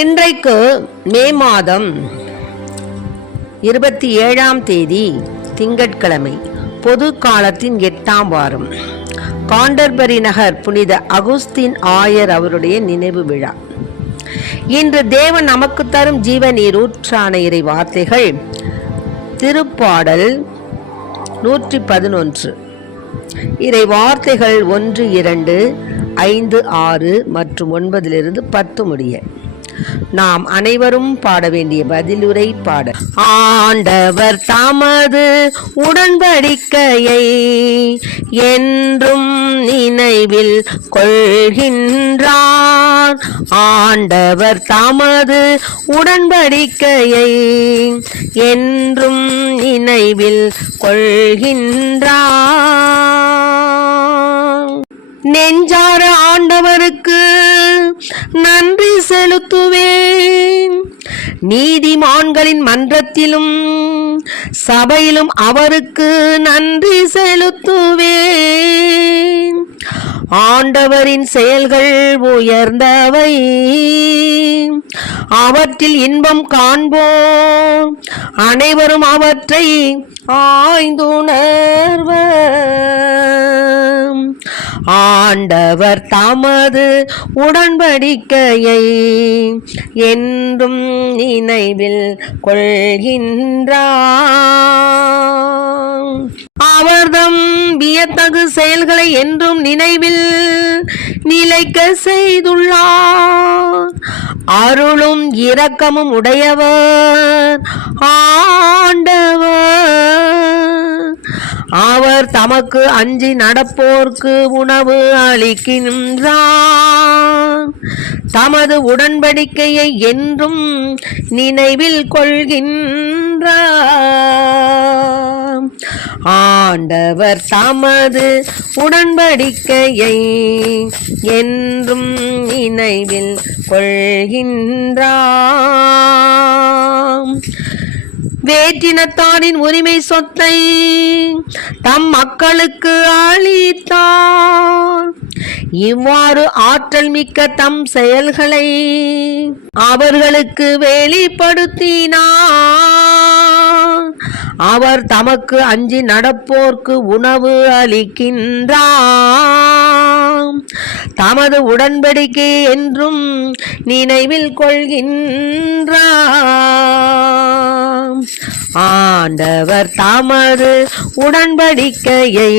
இன்றைக்கு மே மாதம் 27ஆம் தேதி திங்கட்கிழமை, பொது காலத்தின் 8ஆம் வாரம். காண்டர்பரி நகர் புனித அகுஸ்தின் ஆயர் அவருடைய நினைவு விழா. இன்று தேவன் நமக்கு தரும் ஜீவ நீரூற்றான இறை வார்த்தைகள் திருப்பாடல் 111. இறை வார்த்தைகள் 1, 2, 5, 6 மற்றும் 9 10 முடிய. நாம் அனைவரும் பாட வேண்டிய பதிலுரை பாடல். ஆண்டவர் தமது உடன்படிக்கையை என்றும் நினைவில் கொள்கின்றார். ஆண்டவர் தமது உடன்படிக்கையை என்றும் நினைவில் கொள்கின்றார். நெஞ்சார ஆண்டவருக்கு நன்றி செலுத்துவேன். நீதிமான்களின் மன்றத்திலும் சபையிலும் அவருக்கு நன்றி செலுத்துவேன். ஆண்டவரின் செயல்கள் உயர்ந்தவை, அவற்றில் இன்பம் காண்போம். அனைவரும் அவற்றை ஆய்ந்துணர்வர். ஆண்டவர் தமது உடன்படிக்கையை என்றும் நினைவில் கொள்கின்றார். அவர்தம் வியத்தகு செயல்களை என்றும் நினைவில் நிலைக்க செய்துள்ளார். அருளும் இரக்கமும் உடையவர் ஆண்டவர். அவர் தமக்கு அஞ்சி நடப்போர்க்கு உணவு அளிக்கின்றார். தமது உடன்படிக்கையை என்றும் நினைவில் கொள்கின்றார். ஆண்டவர் தமது உடன்படிக்கையை என்றும் நினைவில் கொள்கின்றார். வேற்றினத்தாரின் உரிமை சொத்தை தம் மக்களுக்கு அளித்தார். இவ்வாறு ஆற்றல் மிக்க தம் செயல்களை அவர்களுக்கு வெளிப்படுத்தினார். அவர் தமக்கு அஞ்சி நடப்போர்க்கு உணவு அளிக்கின்றார். தமது உடன்படிக்கை என்றும் நினைவில் கொள்கின்றார். ஆண்டவர் தமது உடன்படிக்கையை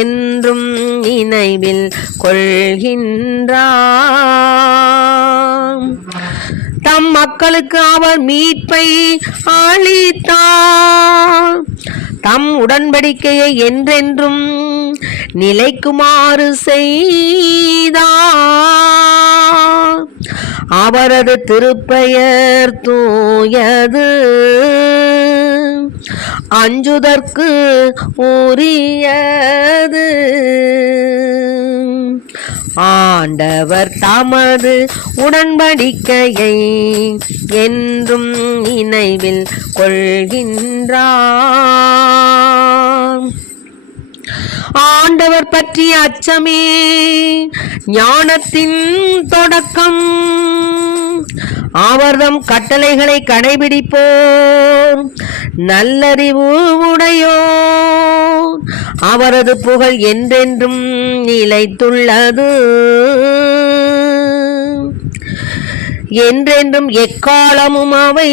என்றும் நினைவில் கொள்கின்றார். தம் மக்களுக்கு அவர் மீட்பை அளித்தார். தம் உடன்படிக்கையை என்றென்றும் நிலைக்குமாறு செய்தார். அவரது திருப்பெயர் தூயது, அஞ்சுதற்கு உரியது. ஆண்டவர் தமது உடன்படிக்கையை என்றும் நினைவில் கொள்கின்றார். ஆண்டவர் பற்றிய அச்சமே ஞானத்தின் தொடக்கம். அவர்தம் கட்டளைகளை கடைபிடிப்போர் நல்லறிவு உடையோர். அவரது புகழ் என்றென்றும் நிலைத்துள்ளது. என்றென்றும் எக்காலமும் அவை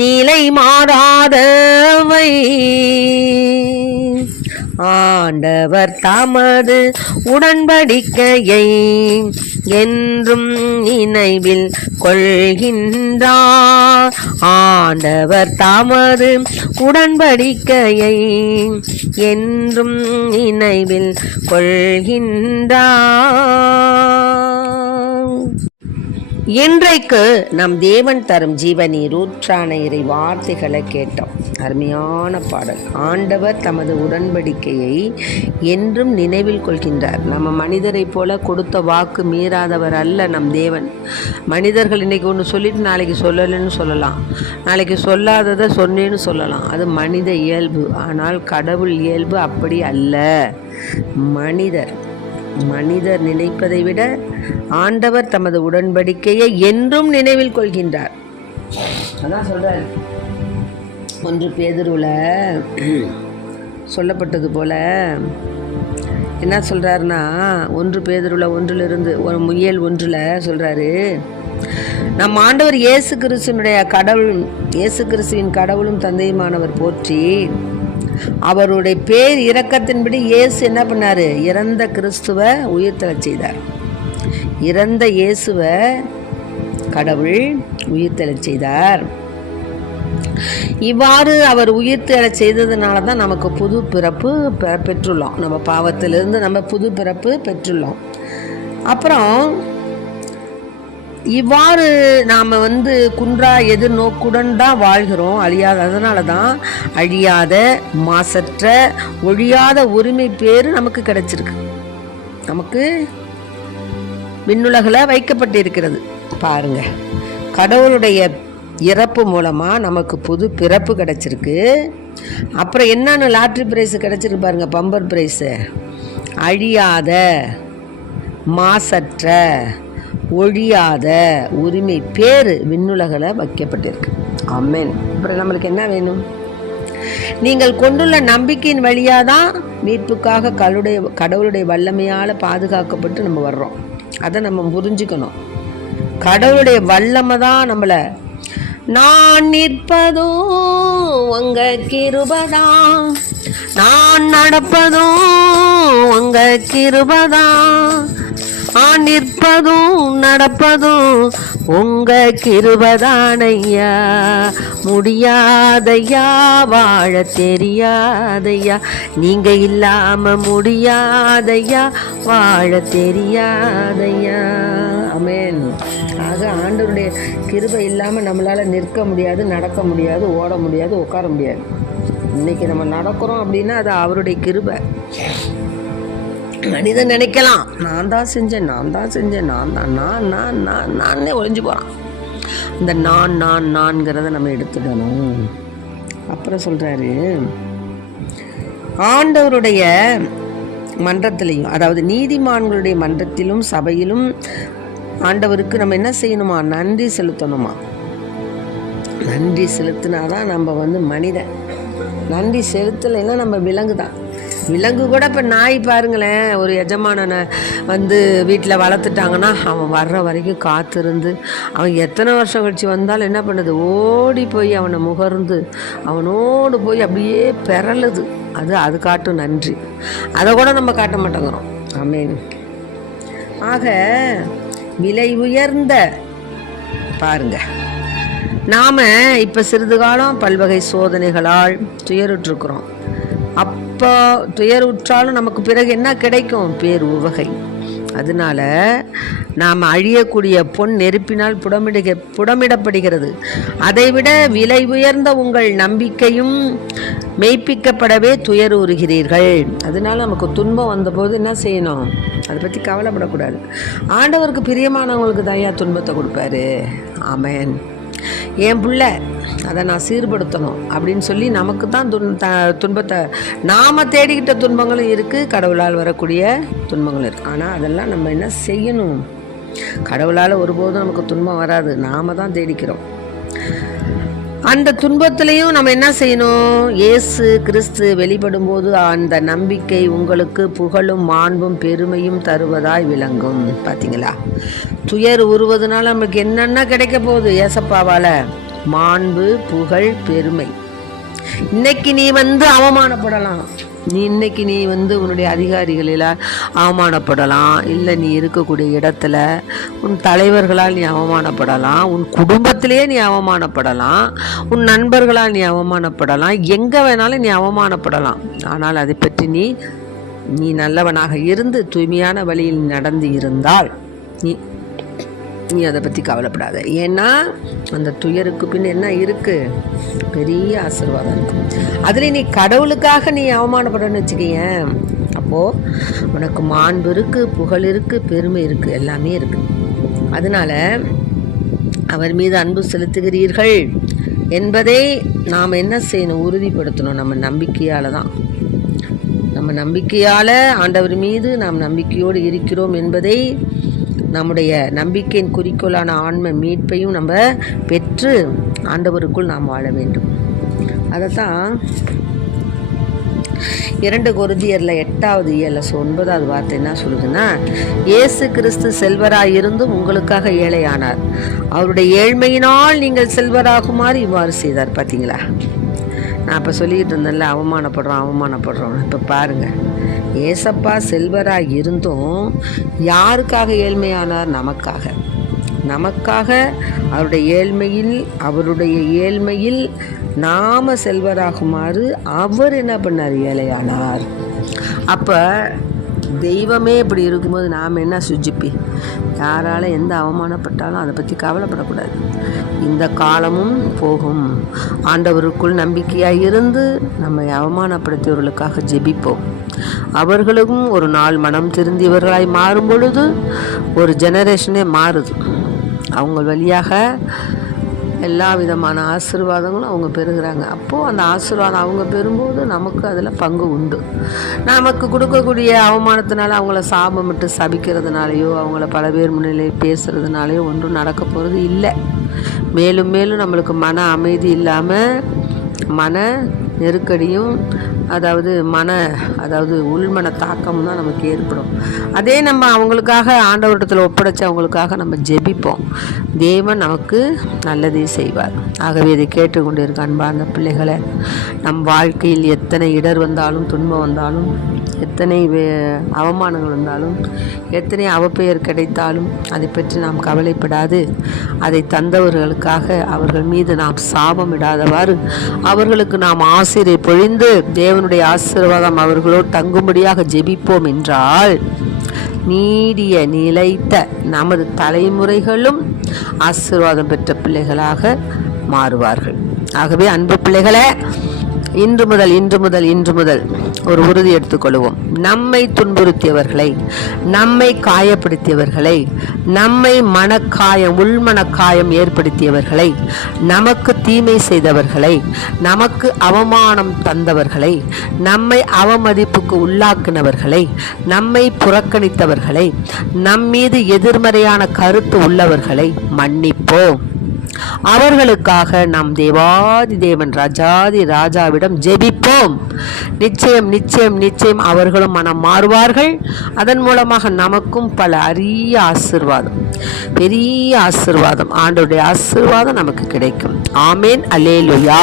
நிலை மாறாதவை. ஆண்டவர் தமது உடன்படிக்கையை என்றும் நினைவில் கொள்கின்றார். ஆண்டவர் தமது உடன்படிக்கையை என்றும் நினைவில் கொள்கின்றார். இன்றைக்கு நம் தேவன் தரும் ஜீவ நீரூற்றான இறை வார்த்தைகளை கேட்டோம். அருமையான பாடல். ஆண்டவர் தமது உடன்படிக்கையை என்றும் நினைவில் கொள்கின்றார். நம்ம மனிதரை போல கொடுத்த வாக்கு மீறாதவர் அல்ல நம் தேவன். மனிதர்கள் இன்னைக்கு ஒன்று சொல்லிட்டு நாளைக்கு சொல்லலைன்னு சொல்லலாம், நாளைக்கு சொல்லாததை சொன்னேன்னு சொல்லலாம். அது மனித இயல்பு. ஆனால் கடவுள் இயல்பு அப்படி அல்ல. மனிதர் மனிதர் நினைப்பதை விட ஆண்டவர் தமது உடன்படிக்கையை என்றும் நினைவில் கொள்கின்றார். அதான் சொல்றாரு 1 பேதுருல சொல்லப்பட்டது போல என்ன சொல்றாருன்னா 1 பேதுருல 1 ஒரு முயல் 1 சொல்றாரு, நம் ஆண்டவர் இயேசு கிறிஸ்துவின் கடவுளும் தந்தையுமானவர் போற்றி அவருடைய பேர் இரக்கத்தின்படி இயேசு என்ன பண்ணாரு, இறந்த கிறிஸ்துவ உயிர்த்தெழச் செய்தார். இறந்த இயேசுவ கடவுள் உயிர்த்தெழச் செய்தார். இவ்வாறு அவர் உயிர்த்தெழச் செய்ததுனால தான் நமக்கு புது பிறப்பு பெற்றுள்ளோம். நம்ம பாவத்திலிருந்து நம்ம புது பிறப்பு பெற்றுள்ளோம். அப்புறம் இவ்வாறு நாம் குன்றா எதிர்நோக்குடன் தான் வாழ்கிறோம், அழியாத. அதனால தான் அழியாத மாசற்ற ஒழியாத உரிமை பேரு நமக்கு கிடைச்சிருக்கு. நமக்கு விண்ணுலகில் வைக்கப்பட்டிருக்கிறது. பாருங்க, கடவுளுடைய இறப்பு மூலமாக நமக்கு புது பிறப்பு கிடைச்சிருக்கு. அப்புறம் என்னென்ன லாட்ரி பிரைஸ் கிடைச்சிருக்கு பாருங்க, பம்பர் பிரைஸு. அழியாத மாசற்ற ஒழியாத உரிமை பேர் விண்ணுலகில் வைக்கப்பட்டிருக்கு. ஆமென். அப்புறம் நம்மளுக்கு என்ன வேணும்? நீங்கள் கொண்டுள்ள நம்பிக்கையின் வழியாக தான் மீட்புக்காக கடவுளுடைய வல்லமையால் பாதுகாக்கப்பட்டு நம்ம வர்றோம். அதை நம்ம புரிஞ்சுக்கணும். கடவுளுடைய வல்லமை தான் நம்மளை, நான் நிற்பதும் உங்க கிருபைதான், நான் நடப்பதும் உங்க கிருபைதான், நான் நிற்பதும் நடப்பதும் உங்க கிருபைதானையா, முடியாதையா வாழ தெரியாதையா, நீங்க இல்லாம முடியாதையா வாழ தெரியாதையா. ஆமென். ஆக ஆண்டவருடைய கிருபை இல்லாமல் நம்மளால் நிற்க முடியாது, நடக்க முடியாது, ஓட முடியாது, உட்கார முடியாது. இன்னைக்கு நம்ம நடக்கிறோம் அப்படின்னா அது அவருடைய கிருபை. மனிதன் நினைக்கலாம், நான் தான் செஞ்சேன், நானே ஒழிஞ்சு போகிறான். இந்த நான்கிறத நம்ம எடுத்துடணும். அப்புறம் சொல்கிறாரு, ஆண்டவருடைய மன்றத்திலையும், அதாவது நீதிமான்களுடைய மன்றத்திலும் சபையிலும் ஆண்டவருக்கு நம்ம என்ன செய்யணுமா, நன்றி செலுத்தணுமா. நன்றி செலுத்தினாதான் நம்ம மனிதன். நன்றி செலுத்தலைன்னா நம்ம விலங்கு தான். விலங்கு கூட இப்போ நாய் பாருங்களேன், ஒரு எஜமானனை வீட்டில் வளர்த்துட்டாங்கன்னா அவன் வர்ற வரைக்கும் காத்திருந்து, அவன் எத்தனை வருஷம் கழிச்சு வந்தாலும் என்ன பண்ணுது, ஓடி போய் அவனை முகர்ந்து அவனோடு போய் அப்படியே பெறலுது. அது காட்டும் நன்றி. அதை கூட நம்ம காட்ட மாட்டேங்கிறோம். ஆமென். ஆக விலை உயர்ந்த பாருங்க, நாம இப்ப சிறிது காலம் பல்வகை சோதனைகளால் துயருற்றிருக்கிறோம். அப்போ துயருற்றாலும் நமக்கு பிறகு என்ன கிடைக்கும், பேர் உவகை. அதனால நாம் அழியக்கூடிய பொன் நெருப்பினால் புடமிடப்படுகிறது. அதைவிட விலை உயர்ந்த உங்கள் நம்பிக்கையும் மெய்ப்பிக்கப்படவே துயருறுகிறீர்கள். அதனால நமக்கு துன்பம் வந்தபோது என்ன செய்யணும், அதை பற்றி கவலைப்படக்கூடாது. ஆண்டவருக்கு பிரியமானவங்களுக்கு தான் துன்பத்தை கொடுப்பாரு. ஆமென். என் பிள்ளை அதை நான் சீர்படுத்தணும் அப்படின்னு சொல்லி நமக்கு தான் துன்பத்தை நாம் தேடிக்கிட்ட துன்பங்களும் இருக்குது, கடவுளால் வரக்கூடிய துன்பங்களும் இருக்குது. ஆனால் அதெல்லாம் நம்ம என்ன செய்யணும், கடவுளால் ஒருபோதும் நமக்கு துன்பம் வராது, நாம் தான் தேடிக்கிறோம். அந்த துன்பத்திலையும் நம்ம என்ன செய்யணும், இயேசு கிறிஸ்து வெளிப்படும் போது அந்த நம்பிக்கை உங்களுக்கு புகழும் மாண்பும் பெருமையும் தருவதாய் விளங்கும். பார்த்தீங்களா, துயர் உருவதுனால நமக்கு என்னென்ன கிடைக்க போகுது, ஏசப்பாவால் மாண்பு, புகழ், பெருமை. இன்னைக்கு நீ அவமானப்படலாம், இன்னைக்கு நீ உன்னுடைய அதிகாரிகளில் அவமானப்படலாம், இல்லை நீ இருக்கக்கூடிய இடத்துல உன் தலைவர்களால் நீ அவமானப்படலாம், உன் குடும்பத்திலேயே நீ அவமானப்படலாம், உன் நண்பர்களால் நீ அவமானப்படலாம், எங்கே வேணாலும் நீ அவமானப்படலாம். ஆனால் அதை பற்றி நீ நல்லவனாக இருந்து தூய்மையான வழியில் நடந்து இருந்தால் நீ அதை பற்றி கவலைப்படாத. ஏன்னா அந்த துயருக்கு பின் என்ன இருக்குது, பெரிய ஆசீர்வாதம் இருக்கும். அதில் நீ கடவுளுக்காக நீ அவமானப்படணும்னு வச்சுக்கேன், அப்போது உனக்கு மாண்பு இருக்குது, புகழ் இருக்குது, பெருமை இருக்குது, எல்லாமே இருக்குது. அதனால் அவர் மீது அன்பு செலுத்துகிறீர்கள் என்பதை நாம் என்ன செய்யணும், உறுதிப்படுத்தணும். நம்ம நம்பிக்கையால் தான் நம்ம நம்பிக்கையால் ஆண்டவர் மீது நாம் நம்பிக்கையோடு இருக்கிறோம் என்பதை, நம்முடைய நம்பிக்கையின் குறிக்கோளான ஆன்ம மீட்பையும் நம்ம பெற்று ஆண்டவருக்குள் நாம் வாழ வேண்டும். அதைத்தான் 2 கொரிந்தியரில் 8வது இயலில் 9வது வார்த்தை என்ன சொல்லுதுன்னா, இயேசு கிறிஸ்து செல்வராய் இருந்தும் உங்களுக்காக ஏழையானார், அவருடைய ஏழ்மையினால் நீங்கள் செல்வராகுமாறு இவ்வாறு செய்தார். பார்த்தீங்களா? நான் இப்போ சொல்லிக்கிட்டு இருந்தேன்ல, அவமானப்படுறோம். இப்போ பாருங்கள், ஏசப்பா செல்வராய் இருந்தும் யாருக்காக ஏழ்மையானார்? நமக்காக அவருடைய ஏழ்மையில் நாம செல்வராகுமாறு அவர் என்ன பண்ணார்? ஏழையானார். அப்போ தெய்வமே இப்படி இருக்கும்போது நாம் என்ன சுஜிப்பி? யாரால எந்த அவமானப்பட்டாலும் அதை பற்றி கவலைப்படக்கூடாது. இந்த காலமும் போகும். ஆண்டவருக்குள் நம்பிக்கையாக இருந்து நம்மை அவமானப்படுத்தியவர்களுக்காக ஜெபிப்போம். அவர்களுக்கும் ஒரு நாள் மனம் திருந்தியவர்களாய் மாறும் பொழுது ஒரு ஜெனரேஷனே மாறுது. அவங்க வழியாக எல்லா விதமான ஆசீர்வாதங்களும் அவங்க பெறுகிறாங்க. அப்போது அந்த ஆசீர்வாதம் அவங்க பெறும்போது நமக்கு அதில் பங்கு உண்டு. நமக்கு கொடுக்கக்கூடிய அவமானத்தினால அவங்கள சாபமிட்டு சபிக்கிறதுனாலையோ அவங்கள பல பேர் முன்னிலையில் பேசுகிறதுனாலையோ ஒன்றும் நடக்க போகிறது இல்லை. மேலும் மேலும் நம்மளுக்கு மன அமைதி இல்லாமல் மன நெருக்கடியும் அதாவது உள்மன தாக்கமும் தான் நமக்கு ஏற்படும். அதே நம்ம அவங்களுக்காக ஆண்டவரிடத்தில் ஒப்படைச்சு அவங்களுக்காக நம்ம ஜெபிப்போம், தேவன் நமக்கு நல்லதே செய்வார். ஆகவே இதை கேட்டுக்கொண்டு இருக்க அன்பார்ந்த பிள்ளைகளை, நம் வாழ்க்கையில் எத்தனை இடர் வந்தாலும், துன்பம் வந்தாலும், எத்தனை அவமானங்கள் வந்தாலும், எத்தனை அவப்பெயர் கிடைத்தாலும் அதை பற்றி நாம் கவலைப்படாது, அதை தந்தவர்களுக்காக அவர்கள் மீது நாம் சாபமிடாதவாறு அவர்களுக்கு நாம் ஆசீரை பொழிந்து தேவனுடைய ஆசீர்வாதம் அவர்களோடு தங்கும்படியாக ஜெபிப்போம் என்றால், நீடிய நிலைத்த நமது தலைமுறைகளும் ஆசீர்வாதம் பெற்ற பிள்ளைகளாக மாறுவார்கள். ஆகவே அன்பு பிள்ளைகளே, இன்று முதல் ஒரு உறுதி எடுத்துக்கொள்வோம். நம்மை துன்புறுத்தியவர்களை, நம்மை காயப்படுத்தியவர்களை, நம்மை உள்மனக்காயம் ஏற்படுத்தியவர்களை, நமக்கு தீமை செய்தவர்களை, நமக்கு அவமானம் தந்தவர்களை, நம்மை அவமதிப்புக்கு உள்ளாக்கினவர்களை, நம்மை புறக்கணித்தவர்களை, நம்மீது எதிர்மறையான கருத்து உள்ளவர்களை மன்னிப்போம். அவர்களுக்காக நாம் தேவாதி தேவன் ராஜாதி ராஜாவிடம் ஜெபிப்போம். நிச்சயம் அவர்களும் மனம் மாறுவார்கள். அதன் மூலமாக நமக்கும் பல அரிய ஆசீர்வாதம், பெரிய ஆசீர்வாதம், ஆண்டவருடைய ஆசீர்வாதம் நமக்கு கிடைக்கும். ஆமேன். அல்லேலூயா.